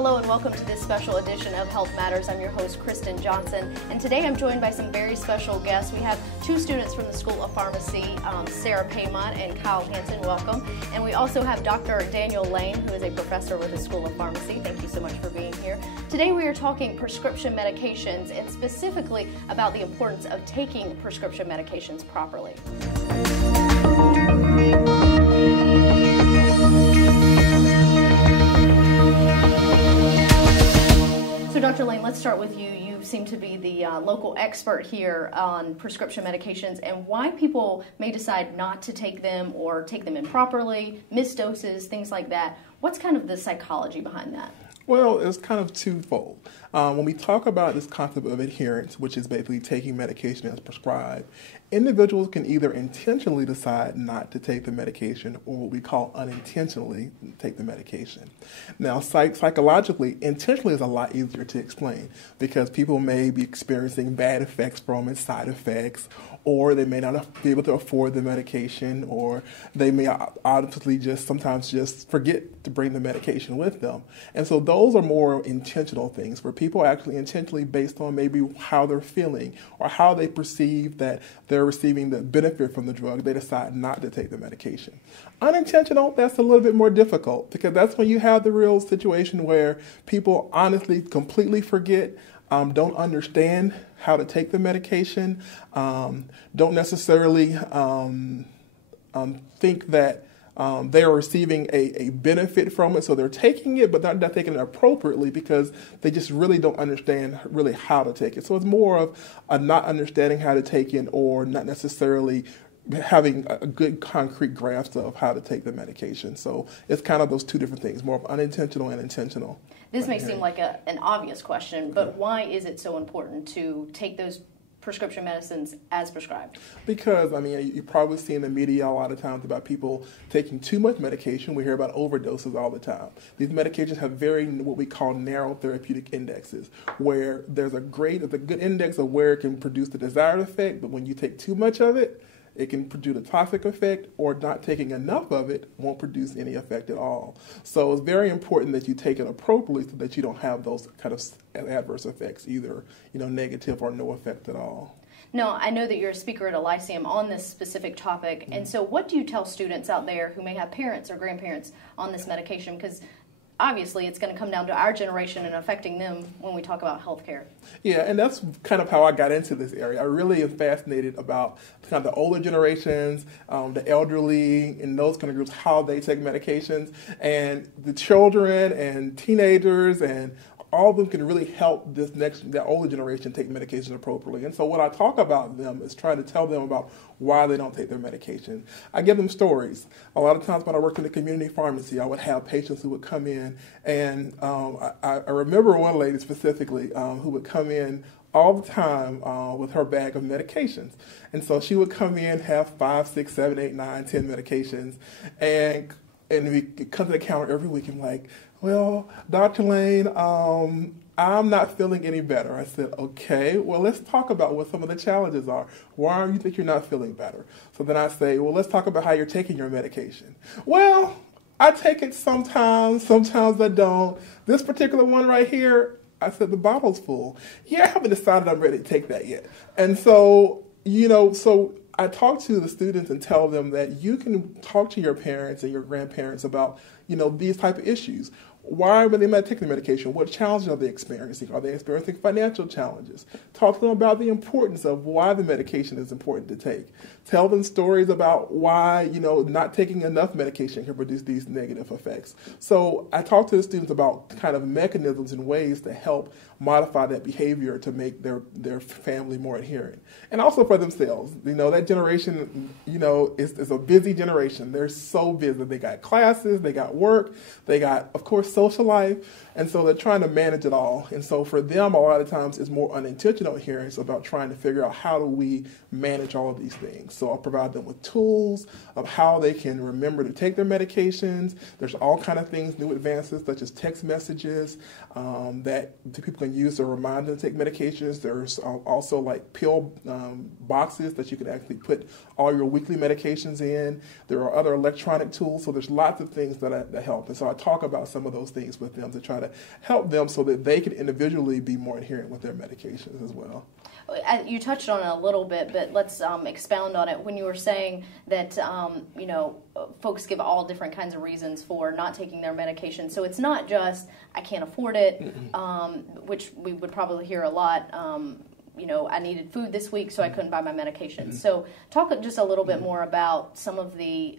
Hello and welcome to this special edition of Health Matters. I'm your host, Kristen Johnson, and today I'm joined by some very special guests. We have two students from the School of Pharmacy, Sarah Paiement and Kyle Hansen. Welcome. And we also have Dr. Daniel Lane, who is a professor with the School of Pharmacy. Thank you so much for being here. Today we are talking prescription medications and specifically about the importance of taking prescription medications properly. So Dr. Lane, let's start with you. You seem to be the local expert here on prescription medications and why people may decide not to take them or take them improperly, miss doses, things like that. What's kind of the psychology behind that? Well, it's kind of twofold. When we talk about this concept of adherence, which is basically taking medication as prescribed, individuals can either intentionally decide not to take the medication or what we call unintentionally take the medication. Now, psychologically, intentionally is a lot easier to explain because people may be experiencing bad effects from it, side effects, or they may not be able to afford the medication, or they may obviously sometimes forget to bring the medication with them. And so those are more intentional things where people actually intentionally, based on maybe how they're feeling or how they perceive that they're receiving the benefit from the drug, they decide not to take the medication. Unintentional, that's a little bit more difficult because that's when you have the real situation where people honestly completely forget, don't understand how to take the medication, don't necessarily think that they are receiving a benefit from it, so they're taking it, but they're not taking it appropriately because they just really don't understand really how to take it. So it's more of a not understanding how to take it or not necessarily having a good concrete grasp of how to take the medication. So it's kind of those two different things, more of unintentional and intentional. This may seem like an obvious question, but why is it so important to take those prescription medicines as prescribed? Because, you probably see in the media a lot of times about people taking too much medication. We hear about overdoses all the time. These medications have very, what we call narrow therapeutic indexes, where there's a good index of where it can produce the desired effect, but when you take too much of it, it can produce a toxic effect, or not taking enough of it won't produce any effect at all. So it's very important that you take it appropriately so that you don't have those kind of adverse effects, either negative or no effect at all. No, I know that you're a speaker at a lyceum on this specific topic, and so what do you tell students out there who may have parents or grandparents on this medication? Because obviously it's going to come down to our generation and affecting them when we talk about healthcare. Yeah, and that's kind of how I got into this area. I really am fascinated about kind of the older generations, the elderly, and those kind of groups, how they take medications, and the children and teenagers and all of them can really help that older generation take medication appropriately. And so what I talk about them is trying to tell them about why they don't take their medication. I give them stories. A lot of times when I worked in the community pharmacy, I would have patients who would come in, and I remember one lady specifically who would come in all the time with her bag of medications. And so she would come in, have 5, 6, 7, 8, 9, 10 medications, and we come to the counter every week and like, well, Dr. Lane, I'm not feeling any better. I said, okay, well, let's talk about what some of the challenges are. Why do you think you're not feeling better? So then I say, well, let's talk about how you're taking your medication. Well, I take it sometimes I don't. This particular one right here, I said, the bottle's full. Yeah, I haven't decided I'm ready to take that yet. And so, so I talk to the students and tell them that you can talk to your parents and your grandparents about, these type of issues. Why are they not taking the medication? What challenges are they experiencing? Are they experiencing financial challenges? Talk to them about the importance of why the medication is important to take. Tell them stories about why, not taking enough medication can produce these negative effects. So I talk to the students about kind of mechanisms and ways to help modify that behavior to make their family more adherent. And also for themselves. That generation, is a busy generation. They're so busy. They got classes, they got work, they got, of course, social life, and so they're trying to manage it all. And so for them, a lot of times, it's more unintentional adherence about trying to figure out how do we manage all of these things. So I'll provide them with tools of how they can remember to take their medications. There's all kind of things, new advances such as text messages that people can to use to remind them to take medications. There's also like pill boxes that you can actually put all your weekly medications in. There are other electronic tools, so there's lots of things that help. And so I talk about some of those things with them to try to help them so that they can individually be more adherent with their medications as well. You touched on it a little bit, but let's expound on it. When you were saying that, folks give all different kinds of reasons for not taking their medication. So it's not just, I can't afford it, which we would probably hear a lot. I needed food this week, so I couldn't buy my medication. So talk just a little bit more about some of the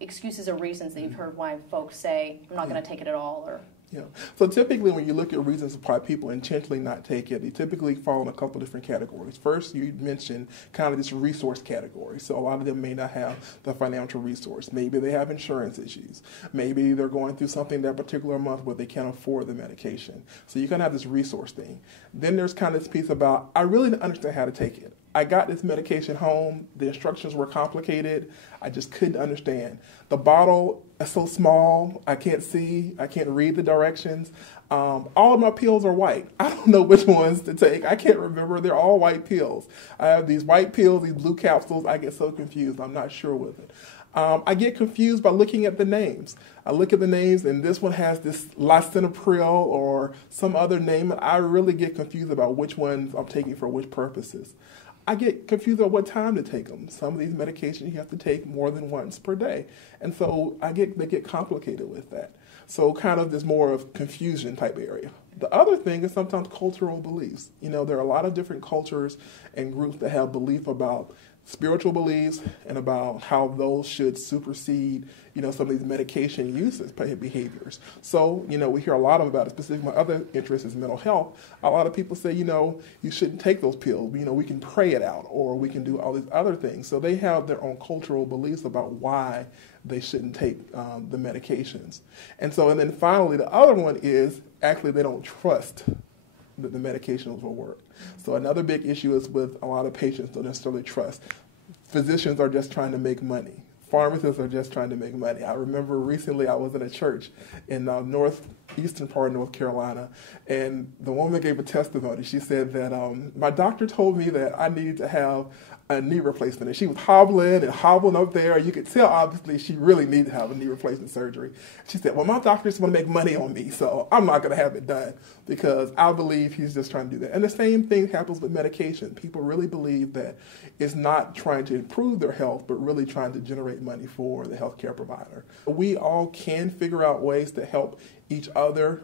excuses or reasons that you've heard why folks say, I'm not going to take it at all, or... Yeah. So typically when you look at reasons why people intentionally not take it, they typically fall in a couple different categories. First, you mentioned kind of this resource category. So a lot of them may not have the financial resource. Maybe they have insurance issues. Maybe they're going through something that particular month where they can't afford the medication. So you kind of have this resource thing. Then there's kind of this piece about, I really didn't understand how to take it. I got this medication home, the instructions were complicated, I just couldn't understand. The bottle is so small, I can't see, I can't read the directions. All of my pills are white. I don't know which ones to take. I can't remember, they're all white pills. I have these white pills, these blue capsules, I get so confused, I'm not sure with it. I get confused by looking at the names. I look at the names and this one has this lisinopril or some other name, and I really get confused about which ones I'm taking for which purposes. I get confused about what time to take them. Some of these medications you have to take more than once per day. And so they get complicated with that. So kind of this more of confusion type area. The other thing is sometimes cultural beliefs. There are a lot of different cultures and groups that have belief about spiritual beliefs and about how those should supersede, some of these medication uses behaviors. So, we hear a lot about it, specifically my other interest is mental health. A lot of people say, you shouldn't take those pills. We can pray it out or we can do all these other things. So they have their own cultural beliefs about why they shouldn't take the medications. And then finally, the other one is actually they don't trust that the medications will work. So another big issue is with a lot of patients don't necessarily trust. Physicians are just trying to make money. Pharmacists are just trying to make money. I remember recently I was in a church in northeastern part of North Carolina, and the woman gave a testimony. She said that my doctor told me that I needed to have a knee replacement, and she was hobbling up there. You could tell, obviously, she really needed to have a knee replacement surgery. She said, well, my doctor just want to make money on me, so I'm not going to have it done because I believe he's just trying to do that. And the same thing happens with medication. People really believe that it's not trying to improve their health, but really trying to generate money for the healthcare provider. We all can figure out ways to help each other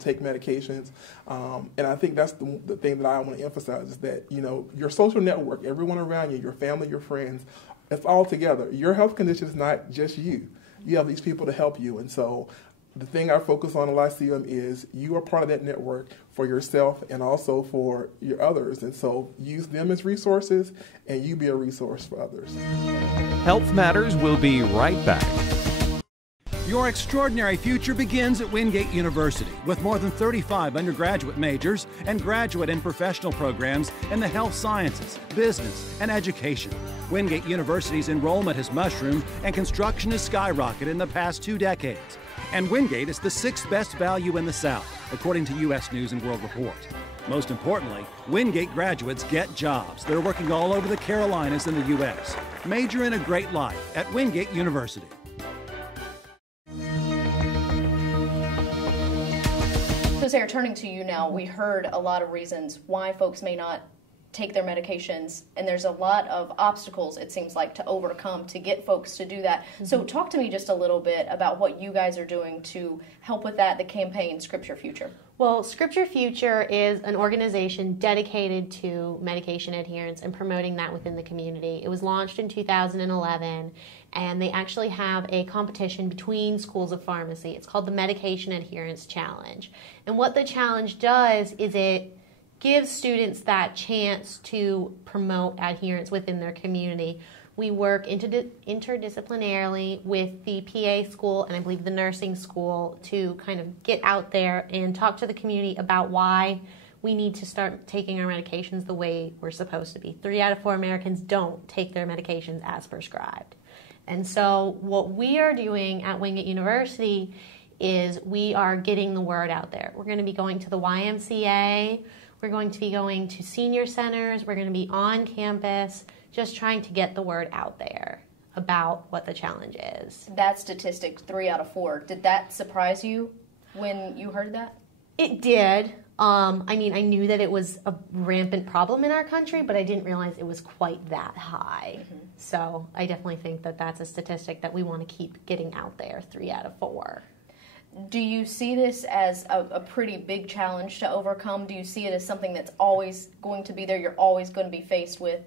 take medications. And I think that's the thing that I want to emphasize is that, your social network, everyone around you, your family, your friends, it's all together. Your health condition is not just you. You have these people to help you. And so the thing I focus on in Lyceum is you are part of that network for yourself and also for your others. And so use them as resources and you be a resource for others. Health Matters will be right back. Your extraordinary future begins at Wingate University with more than 35 undergraduate majors and graduate and professional programs in the health sciences, business, and education. Wingate University's enrollment has mushroomed and construction has skyrocketed in the past 2 decades. And Wingate is the 6th best value in the South, according to U.S. News and World Report. Most importantly, Wingate graduates get jobs. They're working all over the Carolinas and the U.S. Major in a great life at Wingate University. So Sarah, turning to you now, we heard a lot of reasons why folks may not take their medications, and there's a lot of obstacles, it seems like, to overcome to get folks to do that. Mm-hmm. So talk to me just a little bit about what you guys are doing to help with that, the campaign Scripture Future. Well, Scripture Future is an organization dedicated to medication adherence and promoting that within the community. It was launched in 2011, and they actually have a competition between schools of pharmacy. It's called the Medication Adherence Challenge. And what the challenge does is it gives students that chance to promote adherence within their community. We work interdisciplinarily with the PA school and I believe the nursing school to kind of get out there and talk to the community about why we need to start taking our medications the way we're supposed to be. 3 out of 4 Americans don't take their medications as prescribed. And so what we are doing at Wingate University is we are getting the word out there. We're going to be going to the YMCA. We're going to be going to senior centers. We're going to be on campus, just trying to get the word out there about what the challenge is. That statistic, 3 out of 4, did that surprise you when you heard that? It did. I mean, I knew that it was a rampant problem in our country, but I didn't realize it was quite that high. Mm-hmm. So I definitely think that that's a statistic that we want to keep getting out there, 3 out of 4. Do you see this as a pretty big challenge to overcome? Do you see it as something that's always going to be there, you're always going to be faced with?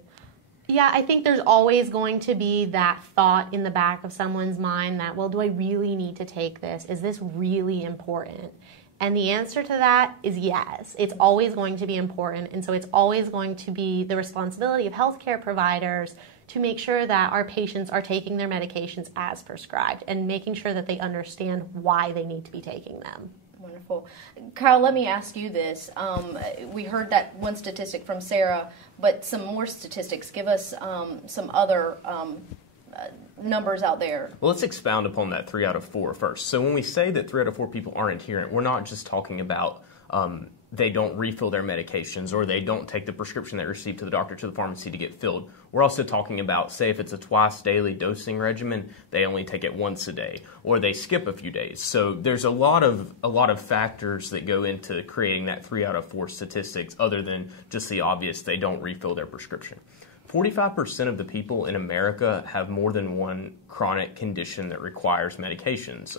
Yeah, I think there's always going to be that thought in the back of someone's mind that, well, do I really need to take this? Is this really important? And the answer to that is yes. It's always going to be important, and so it's always going to be the responsibility of healthcare providers to make sure that our patients are taking their medications as prescribed and making sure that they understand why they need to be taking them. Wonderful. Kyle, let me ask you this. We heard that one statistic from Sarah, but some more statistics. Give us some other numbers out there. Well, let's expound upon that 3 out of 4 first. So when we say that 3 out of 4 people aren't adherent, we're not just talking about they don't refill their medications or they don't take the prescription they received to the doctor to the pharmacy to get filled. We're also talking about, say, if it's a twice daily dosing regimen, they only take it once a day, or they skip a few days. So there's a lot of factors that go into creating that 3 out of 4 statistics, other than just the obvious they don't refill their prescription. 45% of the people in America have more than one chronic condition that requires medications.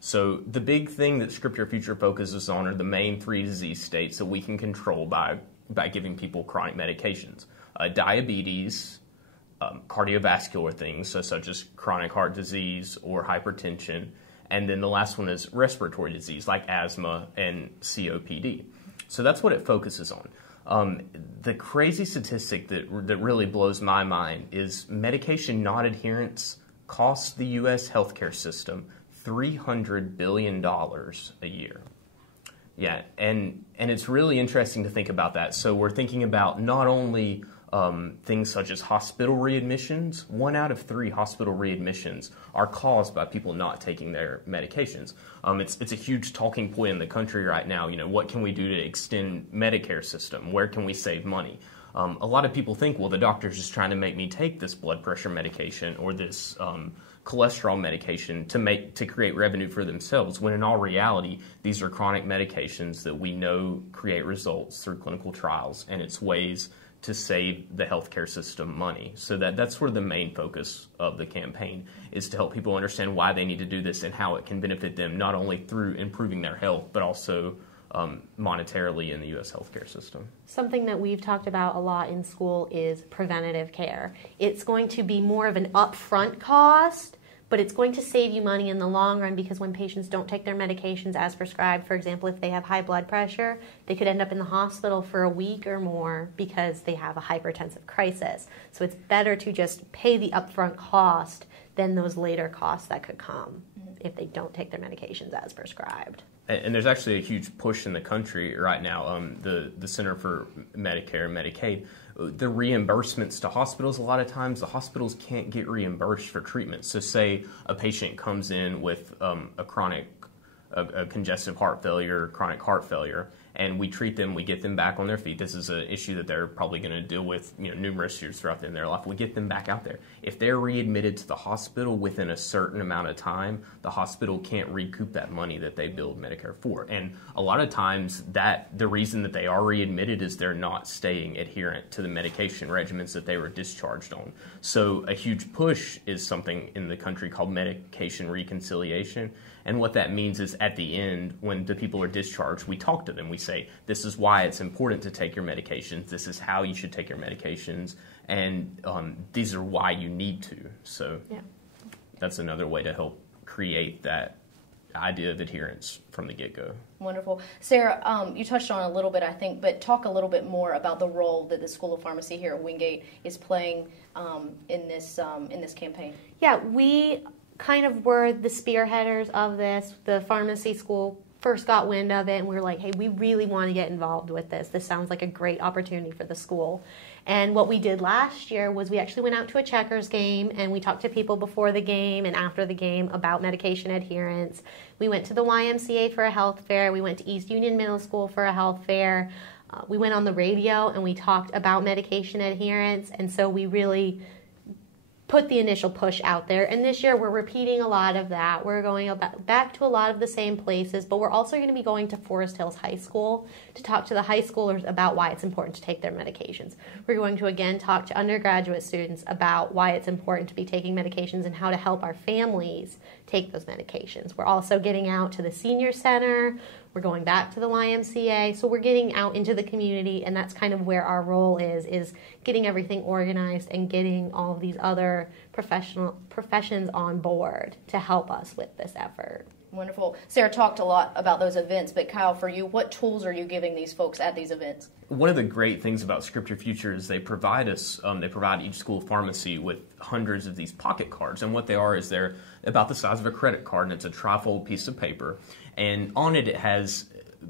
So the big thing that Script Your Future focuses on are the main 3 disease states that we can control by giving people chronic medications. Diabetes, cardiovascular things, such as chronic heart disease or hypertension, and then the last one is respiratory disease like asthma and COPD. So that's what it focuses on. The crazy statistic that really blows my mind is medication non-adherence costs the U.S. healthcare system $300 billion a year. Yeah, and it's really interesting to think about that. So we're thinking about not only things such as hospital readmissions. 1 out of 3 hospital readmissions are caused by people not taking their medications. It's a huge talking point in the country right now. You know, what can we do to extend Medicare system? Where can we save money? A lot of people think, well, the doctor's just trying to make me take this blood pressure medication or this cholesterol medication to create revenue for themselves, when in all reality, these are chronic medications that we know create results through clinical trials, and it's ways to save the healthcare system money. So that's sort of the main focus of the campaign, is to help people understand why they need to do this and how it can benefit them, not only through improving their health, but also monetarily in the U.S. healthcare system. Something that we've talked about a lot in school is preventative care. It's going to be more of an upfront cost, but it's going to save you money in the long run, because when patients don't take their medications as prescribed, for example, if they have high blood pressure, they could end up in the hospital for a week or more because they have a hypertensive crisis. So it's better to just pay the upfront cost than those later costs that could come if they don't take their medications as prescribed. And there's actually a huge push in the country right now. The Center for Medicare and Medicaid, the reimbursements to hospitals, a lot of times the hospitals can't get reimbursed for treatment. So say a patient comes in with a congestive heart failure, chronic heart failure, and we treat them, we get them back on their feet. This is an issue that they're probably going to deal with, numerous years throughout their life. We get them back out there. If they're readmitted to the hospital within a certain amount of time, the hospital can't recoup that money that they billed Medicare for. And a lot of times the reason that they are readmitted is they're not staying adherent to the medication regimens that they were discharged on. So a huge push is something in the country called medication reconciliation. And what that means is at the end, when the people are discharged, we talk to them. We say, this is why it's important to take your medications. This is how you should take your medications. And these are why you need to. So that's another way to help create that idea of adherence from the get-go. Wonderful. Sarah, you touched on it a little bit, I think, but talk a little bit more about the role that the School of Pharmacy here at Wingate is playing in this campaign. Yeah, we kind of were the spearheaders of this. The pharmacy school first got wind of it, and we were like, hey, we really want to get involved with this. This sounds like a great opportunity for the school. And what we did last year was we actually went out to a Checkers game, and we talked to people before the game and after the game about medication adherence. We went to the YMCA for a health fair. We went to East Union Middle School for a health fair. We went on the radio, and we talked about medication adherence, and so we really put the initial push out there. And this year we're repeating a lot of that. We're going back to a lot of the same places, but we're also going to be going to Forest Hills High School to talk to the high schoolers about why it's important to take their medications. We're going to again talk to undergraduate students about why it's important to be taking medications and how to help our families take those medications. We're also getting out to the senior center. We're going back to the YMCA. So we're getting out into the community, and that's kind of where our role is getting everything organized and getting all of these other professions on board to help us with this effort. Wonderful. Sarah talked a lot about those events, but Kyle, for you, what tools are you giving these folks at these events? One of the great things about Script Your Future is they provide each school pharmacy with hundreds of these pocket cards, and what they are is they're about the size of a credit card, and it's a trifold piece of paper, and on it has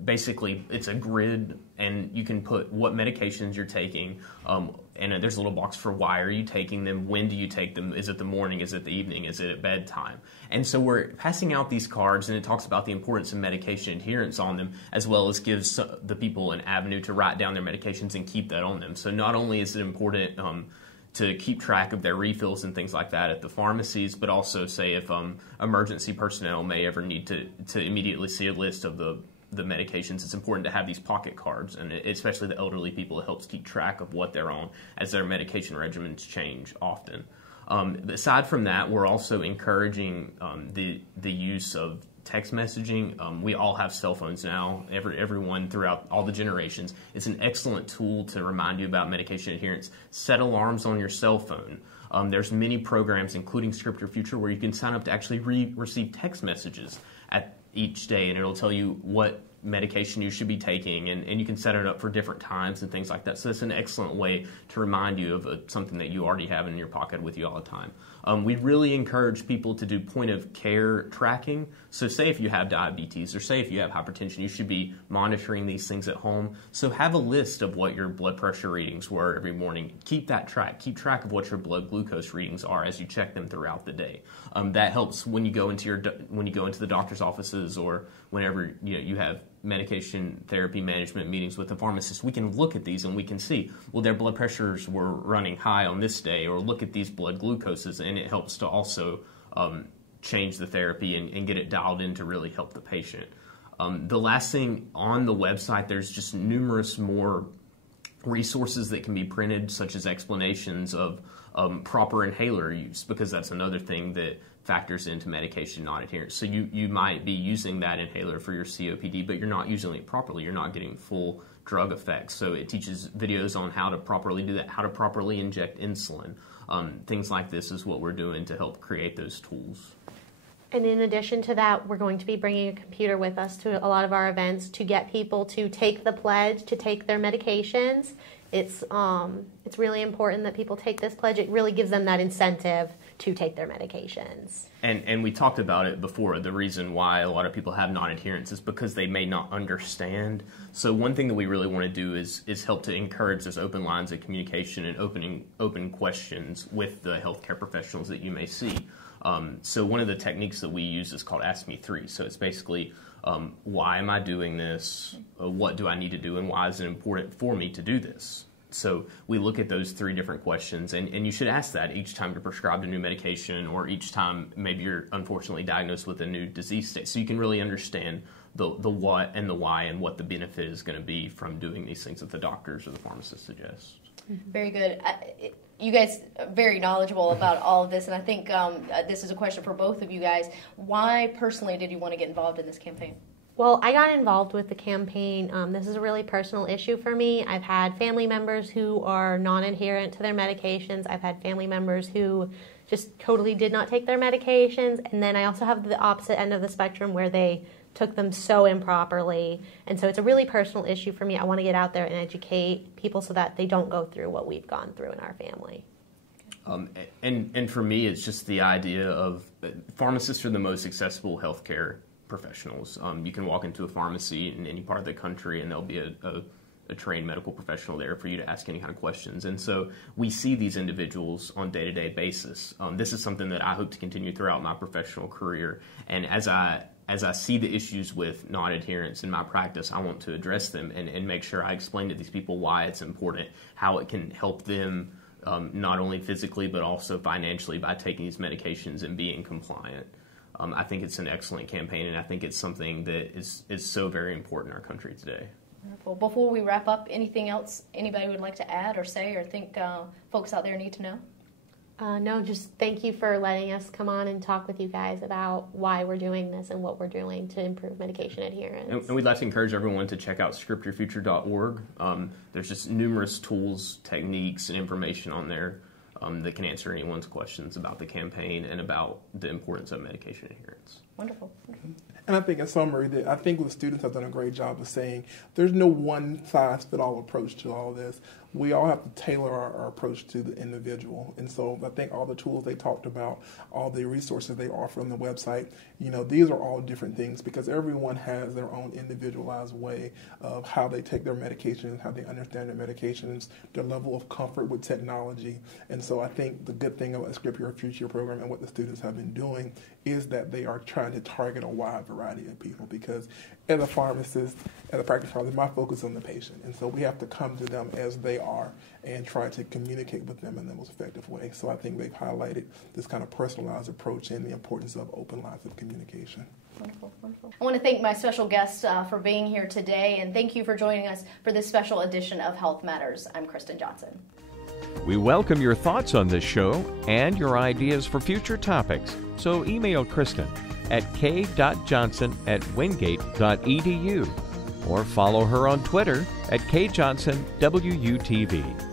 basically it's a grid, and you can put what medications you're taking, and there's a little box for why are you taking them, when do you take them, is it the morning, is it the evening, is it at bedtime? And so we're passing out these cards, and it talks about the importance of medication adherence on them, as well as gives the people an avenue to write down their medications and keep that on them. So not only is it important to keep track of their refills and things like that at the pharmacies, but also say if emergency personnel may ever need to immediately see a list of the medications, it's important to have these pocket cards, and especially the elderly people, it helps keep track of what they're on as their medication regimens change often. Aside from that, we're also encouraging the use of text messaging. We all have cell phones now, everyone throughout all the generations. It's an excellent tool to remind you about medication adherence. Set alarms on your cell phone. There's many programs, including Script Your Future, where you can sign up to actually receive text messages at each day, and it'll tell you what medication you should be taking, and you can set it up for different times and things like that. So it's an excellent way to remind you of something that you already have in your pocket with you all the time. We really encourage people to do point of care tracking. So say if you have diabetes or say if you have hypertension, you should be monitoring these things at home. So have a list of what your blood pressure readings were every morning. Keep that track. Keep track of what your blood glucose readings are as you check them throughout the day. That helps when you go into the doctor's offices or whenever you have medication therapy management meetings with the pharmacist. We can look at these and we can see, well, their blood pressures were running high on this day, or look at these blood glucoses, and it helps to also change the therapy and get it dialed in to really help the patient. The last thing, on the website, there's just numerous more resources that can be printed, such as explanations of proper inhaler use, because that's another thing that factors into medication non-adherence. So you might be using that inhaler for your COPD, but you're not using it properly. You're not getting full drug effects. So it teaches videos on how to properly do that, how to properly inject insulin. Things like this is what we're doing to help create those tools. And in addition to that, we're going to be bringing a computer with us to a lot of our events to get people to take the pledge to take their medications. It's really important that people take this pledge. It really gives them that incentive to take their medications. And we talked about it before. The reason why a lot of people have non-adherence is because they may not understand. So one thing that we really want to do is help to encourage those open lines of communication and open questions with the healthcare professionals that you may see. So one of the techniques that we use is called Ask Me 3. So it's basically, why am I doing this? What do I need to do? And why is it important for me to do this? So we look at those 3 different questions, and you should ask that each time you're prescribed a new medication, or each time maybe you're unfortunately diagnosed with a new disease state. So you can really understand the what and the why and what the benefit is going to be from doing these things that the doctors or the pharmacists suggest. Very good. You guys are very knowledgeable about all of this, and I think this is a question for both of you guys. Why personally did you want to get involved in this campaign? Well, I got involved with the campaign. This is a really personal issue for me. I've had family members who are non-adherent to their medications. I've had family members who just totally did not take their medications. And then I also have the opposite end of the spectrum where they took them so improperly. And so it's a really personal issue for me. I want to get out there and educate people so that they don't go through what we've gone through in our family. And for me, it's just the idea of pharmacists are the most accessible healthcare professionals. You can walk into a pharmacy in any part of the country and there'll be a trained medical professional there for you to ask any kind of questions. And so we see these individuals on a day-to-day basis. This is something that I hope to continue throughout my professional career. And as I see the issues with non-adherence in my practice, I want to address them and make sure I explain to these people why it's important, how it can help them not only physically but also financially by taking these medications and being compliant. I think it's an excellent campaign, and I think it's something that is so very important in our country today. Wonderful. Before we wrap up, anything else anybody would like to add or say or think folks out there need to know? No, just thank you for letting us come on and talk with you guys about why we're doing this and what we're doing to improve medication adherence. And we'd like to encourage everyone to check out scriptyourfuture.org. There's just numerous tools, techniques, and information on there that can answer anyone's questions about the campaign and about the importance of medication adherence. Wonderful. And I think in summary, that I think the students have done a great job of saying there's no one-size-fits-all approach to all this. We all have to tailor our approach to the individual. And so I think all the tools they talked about, all the resources they offer on the website, these are all different things because everyone has their own individualized way of how they take their medications, how they understand their medications, their level of comfort with technology. And so I think the good thing about the Script Your Future program and what the students have been doing is that they are trying to target a wide variety of people because as a pharmacist, as a practice pharmacist, my focus is on the patient. And so we have to come to them as they are and try to communicate with them in the most effective way. So I think they've highlighted this kind of personalized approach and the importance of open lines of communication. Wonderful, wonderful. I want to thank my special guests for being here today, and thank you for joining us for this special edition of Health Matters. I'm Kristen Johnson. We welcome your thoughts on this show and your ideas for future topics. So email Kristen at k.johnson@wingate.edu or follow her on Twitter at kjohnsonwutv.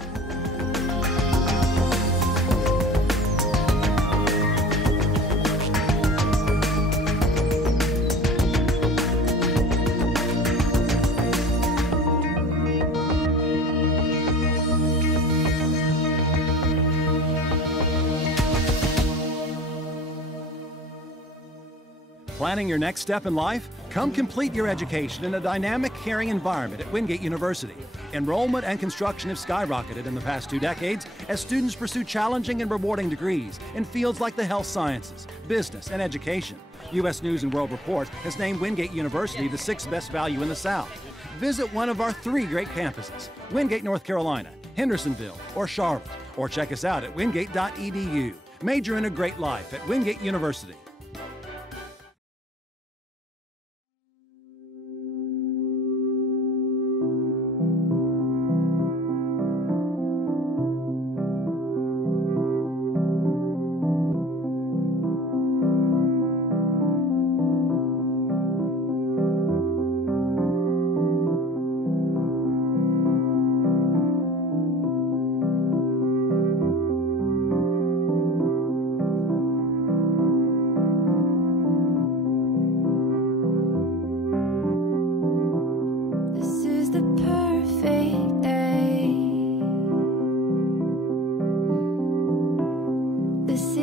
Planning your next step in life? Come complete your education in a dynamic, caring environment at Wingate University. Enrollment and construction have skyrocketed in the past 2 decades as students pursue challenging and rewarding degrees in fields like the health sciences, business, and education. U.S. News & World Report has named Wingate University the 6th best value in the South. Visit one of our 3 great campuses, Wingate, North Carolina, Hendersonville, or Charlotte, or check us out at wingate.edu. Major in a great life at Wingate University. This